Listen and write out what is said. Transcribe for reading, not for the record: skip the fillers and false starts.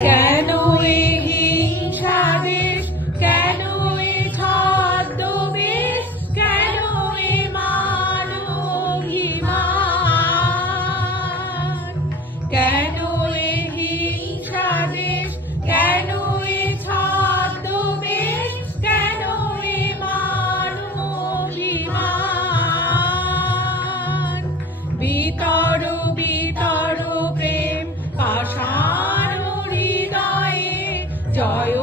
কেন এ হিংসা দেশ, কেন এ ছদ্মবেশ, কেন এ মানবিমান? কেন এ হিংসা দেশ, কেন এ ছদ্মবেশ, কেন এ মানবিমান? বিতর বিতর প্রেম পাষাণ হৃদয়ে, জয়